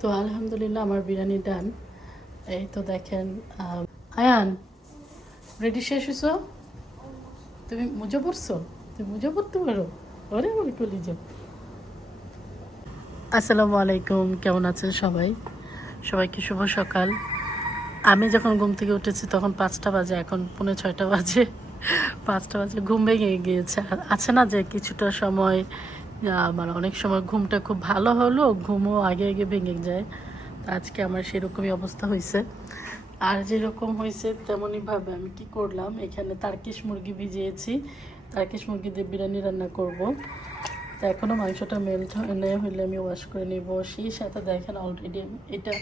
তো আলহামদুলিল্লাহ আমার বিরিয়ানি ডান এই তো দেখেন আয়ান রেডি শেষ হয়েছো তুমি মুজো পড়ছো? তুমি মুজো পড়তে পারো? ওরে ওরে কলিজো আসসালামু আলাইকুম, কেমন আছেন সবাই? সবাইকে শুভ সকাল। আমি যখন ঘুম থেকে উঠেছি তখন পাঁচটা বাজে, এখন পৌনে ছয়টা বাজে। পাঁচটা বাজে, ঘুম ভেঙে গিয়েছে। আছে না যে কিছুটা সময় আহ, মানে অনেক সময় ঘুমটা খুব ভালো হলো ঘুমও আগে আগে ভেঙে যায়। তো আজকে আমার সেরকমই অবস্থা হয়েছে। আর যেরকম হয়েছে তেমনইভাবে আমি কি করলাম এখানে তারকিশ মুরগি ভিজিয়েছি। তারকিশ মুরগি দিয়ে বিরিয়ানি রান্না করব। তো এখনও মাংসটা মেল্ট নেওয়া হইলে আমি ওয়াশ করে নিব। সেই সাথে দেখেন অলরেডি আমি এটা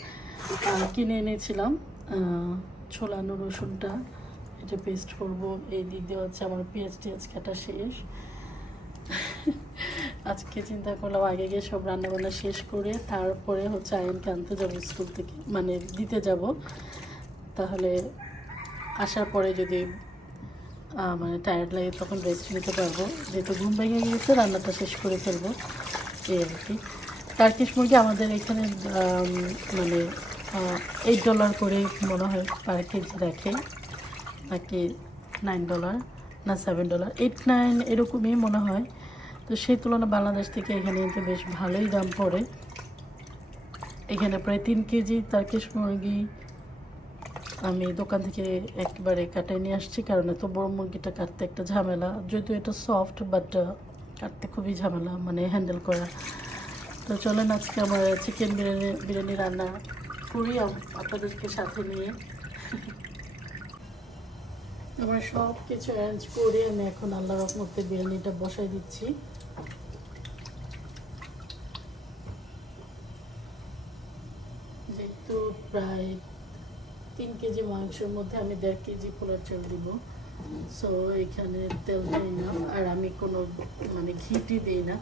কিনে এনেছিলাম ছোলানো রসুনটা। এটা পেস্ট করব। এই দিক দিয়ে হচ্ছে আমার পেঁয়াজ টিয়াজ কাটা শেষ। আজকে চিন্তা করলাম আগে গিয়ে সব রান্না বান্না শেষ করে তারপরে হচ্ছে আয়নকে আনতে যাব স্কুল থেকে মানে দিতে যাব। তাহলে আসার পরে যদি মানে টায়ার্ড লাগে তখন রেস্ট নিতে পারব। যেহেতু ঘুম ভেঙে গিয়েছে, রান্নাটা শেষ করে ফেলব। এই আর কি। টার্কিশ মুরগি আমাদের এখানে মানে এইট ডলার করে মনে হয় পার কেজি রাখে। নাকি নাইন ডলার না সেভেন ডলার এইট নাইন এরকমই মনে হয়। তো সেই তুলনায় বাংলাদেশ থেকে এখানে কিন্তু বেশ ভালোই দাম পড়ে। এখানে প্রায় তিন কেজি তার্কিশ মুরগি আমি দোকান থেকে একবারে কাটাই নিয়ে আসছি, কারণ এত বড় মুরগিটা কাটতে একটা ঝামেলা। যদিও এটা সফট বাট কাটতে খুবই ঝামেলা মানে হ্যান্ডেল করা। তো চলেন আজকে আমার চিকেন বিরিয়ানি বিরিয়ানি রান্না করি আপনাদেরকে সাথে নিয়ে। আমার সব কিছু অ্যারেঞ্জ করে আমি এখন আল্লাহ রহমতে বিরিয়ানিটা বসাই দিচ্ছি। যেহেতু প্রায় তিন কেজি মাংসের মধ্যে আমি দেড় কেজি পোলার চাল দিব। সো এখানে তেল দিই না, আর আমি কোনো মানে ঘিটি দিই না।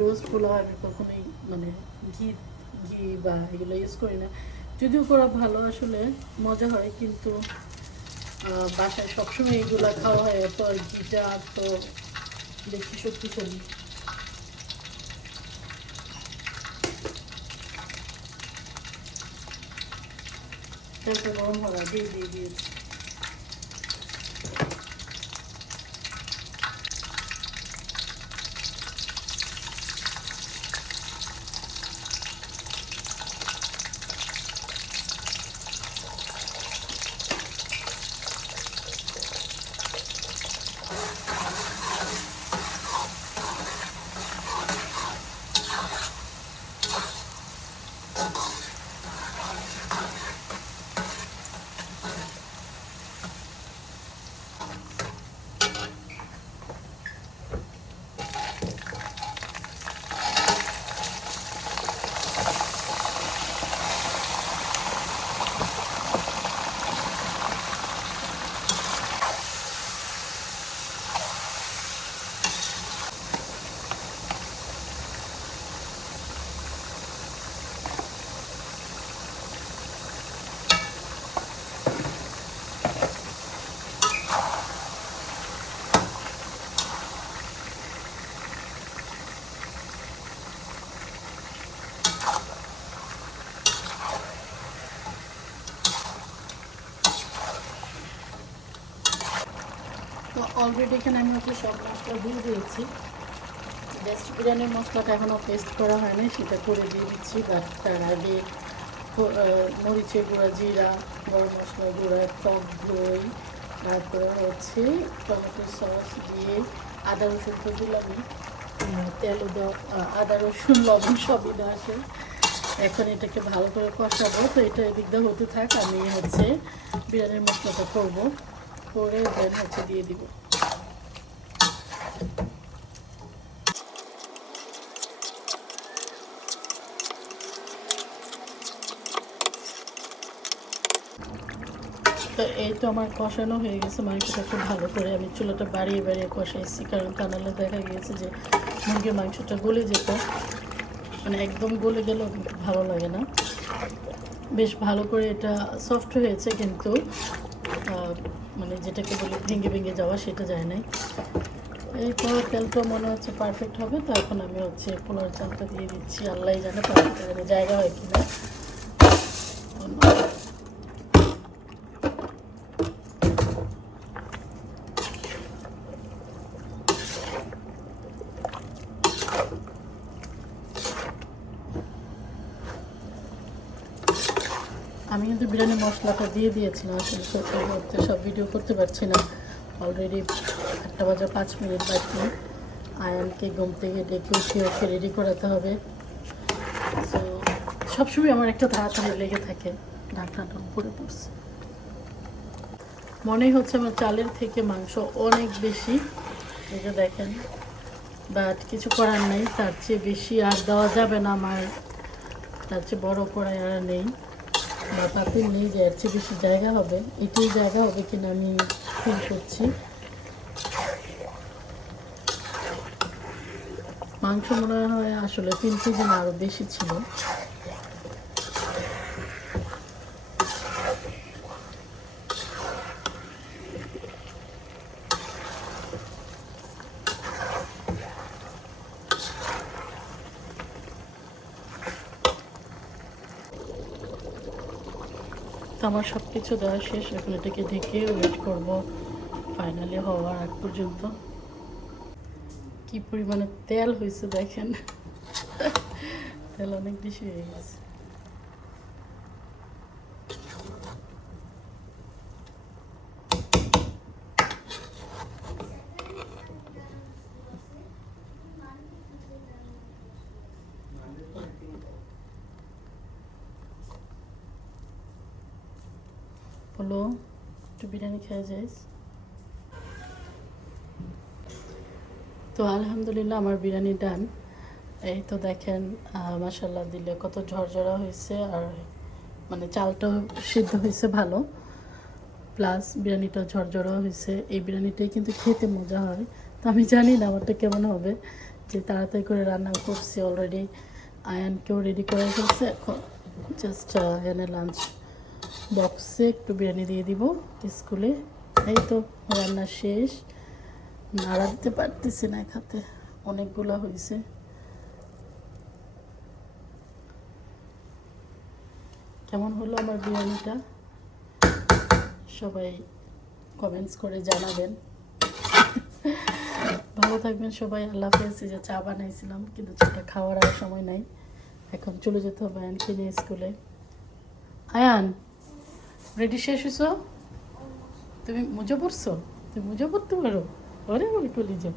রোজ পোলাও আমি কখনোই মানে ঘি ঘি বা এগুলো ইউজ করি না। যদিও করা ভালো আসলে, মজা হয়, কিন্তু বাসায় সবসময় এগুলো খাওয়া হয় এত আর ঘিটা তো বেশি শক্তিশালী। তেলটা গরম হওয়ার আগেই দিয়ে অলরেডি এখানে আমি হচ্ছে সব মশলা দিয়ে দিয়েছি। জাস্ট বিরিয়ানির মশলাটা এখনও পেস্ট করা হয়নি সেটা করে দিয়ে দিচ্ছি। বাট তার আগে মরিচের গুঁড়া জিরা গরম মশলা গুঁড়া টক দই তারপরে হচ্ছে টমেটো সস দিয়ে আদা রসুন তো দিলামই। আহ, তেলও আদা রসুন লবণ সবই দেওয়া আছে। এখন এটাকে ভালো করে কষাবো। তো এটা এদিক দিয়ে হতে থাক আমি হচ্ছে বিরিয়ানির মশলাটা করব। করে দেন, হচ্ছে দিয়ে দিব। তো এই তো আমার কষানো হয়ে গেছে, মাংসটা খুব ভালো করে আমি চুলাটা বাড়িয়ে বাড়িয়ে কষাইছি, কারণ তা নাহলে দেখা গিয়েছে যে মুরগির মাংসটা গলে যেত। মানে একদম গলে গেলেও কিন্তু ভালো লাগে না। বেশ ভালো করে এটা সফট হয়েছে কিন্তু মানে যেটাকে বলে ভেঙে ভেঙে যাওয়া, সেটা যায় নাই। এই তো তেলটা মনে হচ্ছে পারফেক্ট হবে, তো এখন আমি হচ্ছে পোলার চালটা দিয়ে দিচ্ছি। আল্লাহ জানে পারফেক্ট জায়গা হয় কিনা। আমি কিন্তু বিরিয়ানি মশলাটা দিয়ে দিয়েছিলাম, আসলে সত্যি করতে সব ভিডিও করতে পারছি না। অলরেডি একটা বাজে পাঁচ মিনিট বাকি। আয়ানকে ঘুম থেকে ডেকে উঠিয়ে ওকে রেডি করাতে হবে। তো সবসময় আমার একটা তাড়াতাড়ি লেগে থাকে ঢাকনাটা উপরে পড়ছে। মনে হচ্ছে আমার চালের থেকে মাংস অনেক বেশি। যে দেখেন বাট কিছু করার নেই, তার চেয়ে বেশি আর দেওয়া যাবে না আমার। তার চেয়ে বড় কড়াই আর নেই। বা পাতিল নেই যে এর চেয়ে বেশি জায়গা হবে, এটাই জায়গা হবে কিনা আমি ফিল করছি। মাংস মনে হয় আসলে তিন কেজি না আরও বেশি ছিল। তো আমার সব কিছু দেওয়া শেষ, এখন এটাকে ঢেকে ওয়েট করব ফাইনালি হওয়ার আগ পর্যন্ত। কি পরিমাণে তেল হয়েছে দেখেন। তেল অনেক বেশি হয়ে গেছে। বলো একটু বিরিয়ানি খেয়ে যাইস। তো আলহামদুলিল্লাহ আমার বিরিয়ানি ডান। এই তো দেখেন মাসাল্লাহ দিলে কত ঝরঝরা হয়েছে আর মানে চালটাও সিদ্ধ হয়েছে ভালো। প্লাস বিরিয়ানিটা ঝরঝরা হয়েছে। এই বিরিয়ানিটাই কিন্তু খেতে মজা হয়। তো আমি জানি না আমারটা কেমন হবে। যে তাড়াতাড়ি করে রান্না করছি অলরেডি আয়ানকেও রেডি করে ফেলছে এখন জাস্ট এনে লাঞ্চ বক্সে একটু বিরিয়ানি দিয়ে দিব স্কুলে। এই তো রান্না শেষ। নাড়া দিতে পারতেছি না খাতে অনেকগুলো হয়েছে কেমন হলো আমার বিরিয়ানিটা? সবাই কমেন্টস করে জানাবেন। ভালো থাকবেন সবাই। আল্লাহ হাফেজ। যে চা বানাইছিলাম, কিন্তু চাটা খাওয়ার আর সময় নাই। এখন চলে যেতে হবে আয়ানকে নিয়ে স্কুলে। আয়ান! রেডি শেষ হয়েছ তুমি মুজো পড়ছো? তুমি মুজো পড়তে পারো? ওরে ওরে কলি যাও।